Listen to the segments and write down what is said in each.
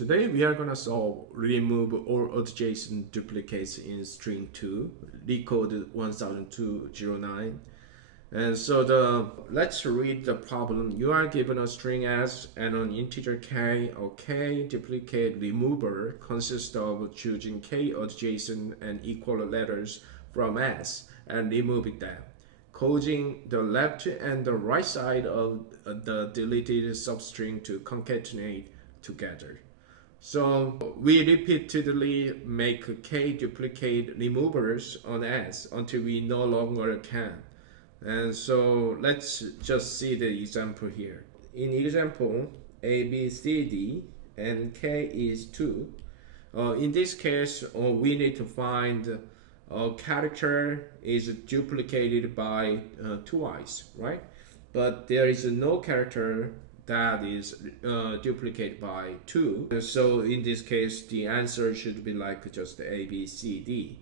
Today we are gonna solve remove all adjacent duplicates in string 2, Leetcode 100209. And so let's read the problem. You are given a string s and an integer k. A k duplicate remover consists of choosing k adjacent and equal letters from s and removing them, causing the left and the right side of the deleted substring to concatenate together. So we repeatedly make k duplicate removers on s until we no longer can. And so let's just see the example here. In example, a, b, c, d, and k is 2. In this case, we need to find a character is duplicated by twice, right? But there is no character that is duplicated by 2. So in this case, the answer should be like just A, B, C, D.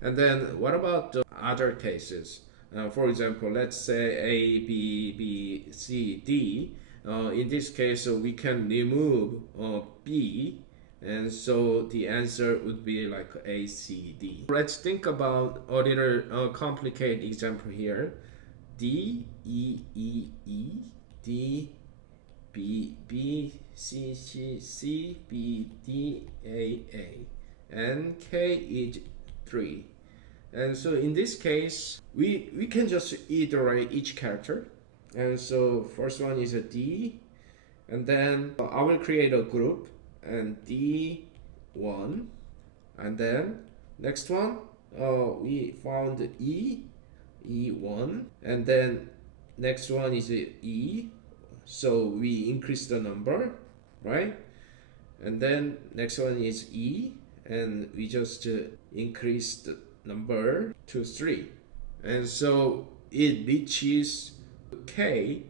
And then what about the other cases? For example, let's say A, B, B, C, D. In this case, we can remove B, and so the answer would be like A, C, D. Let's think about a little complicated example here. D, E, E, E, D, B, B, C, C, C, B, D, A, and K is 3. And so in this case, we can just iterate each character. And so first one is a D, and then I will create a group and D1, and then next one we found E1, and then next one is E, so we increase the number, right? And then next one is E, and we just increase the number to 3, and so it reaches K,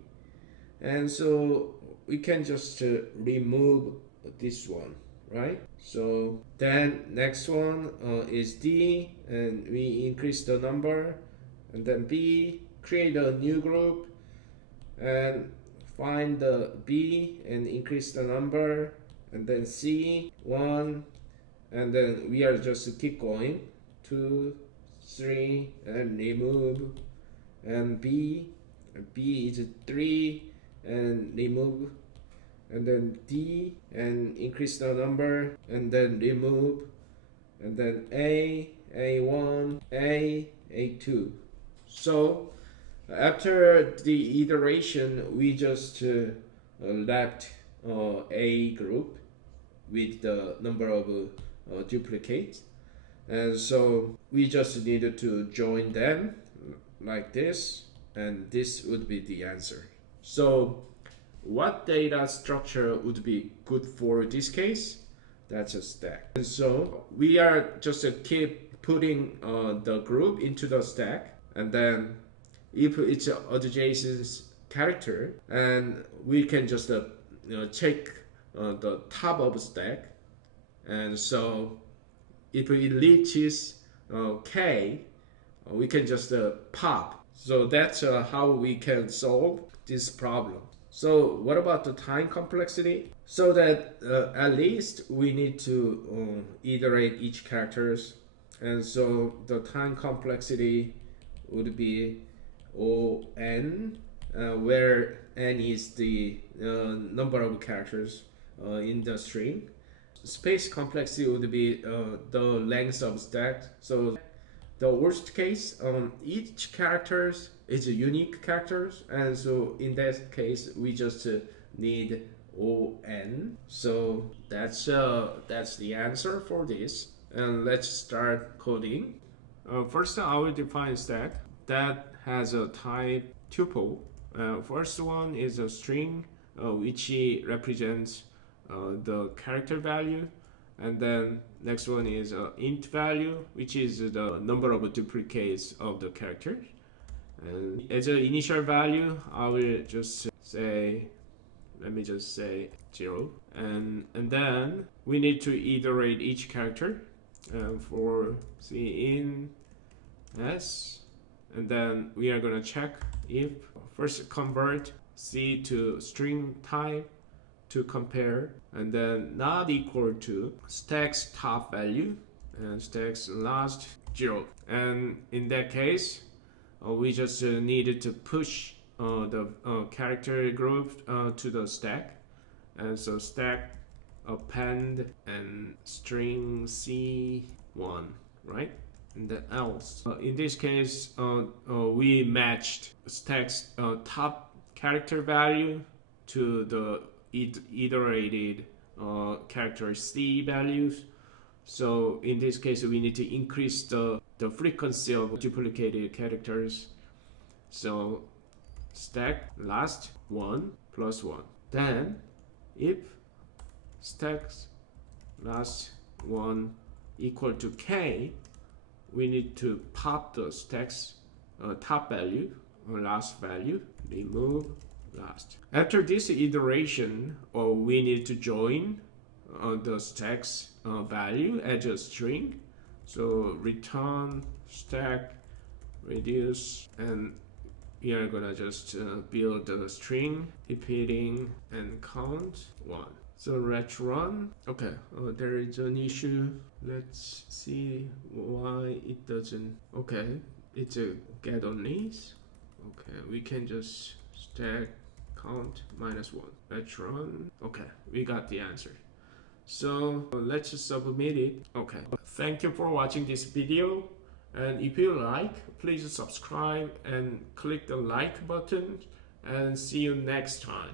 and so we can just remove this one, right? So then next one is D, and we increase the number, and then B, create a new group and find the B and increase the number, and then C 1, and then we are just keep going 2, 3, and remove, and B is 3 and remove, and then D and increase the number, and then remove, and then A1, A2. So after the iteration, we just left A group with the number of duplicates, and so we just needed to join them like this, and this would be the answer. So what data structure would be good for this case? That's a stack. And so we are just keep putting the group into the stack, and then if it's an adjacent character, and we can just check the top of the stack, and so if it reaches K, we can just pop. So that's how we can solve this problem. So what about the time complexity? So that at least we need to iterate each characters, and so the time complexity would be O(n), where n is the number of characters in the string. Space complexity would be the length of stack. So the worst case, each character is a unique characters, and so in that case we just need O(n). So that's the answer for this. And let's start coding. First I will define stack that has a type tuple. First one is a string which represents the character value, and then next one is int value, which is the number of duplicates of the character. And as an initial value, I will just say, let me just say 0, and then we need to iterate each character for C in S, and then we are gonna check if first convert C to string type, to compare, and then not equal to stacks top value and stacks last 0. And in that case, we just needed to push the character group to the stack, and so stack append and string C1, right? And then else. In this case, we matched stack's top character value to the iterated character C values. So in this case, we need to increase the frequency of duplicated characters. So stack last 1 plus 1. Then if stacks last 1 equal to k, we need to pop the stacks top value or last value, remove last. After this iteration, we need to join the stacks value as a string. So return stack reduce, and we are gonna just build the string repeating and count 1. So let's run. Okay, there is an issue. Let's see why it doesn't. Okay, it's a get only. Okay, we can just stack count -1. Let's run. Okay, we got the answer. So let's submit it. Okay, thank you for watching this video. And if you like, please subscribe and click the like button, and see you next time.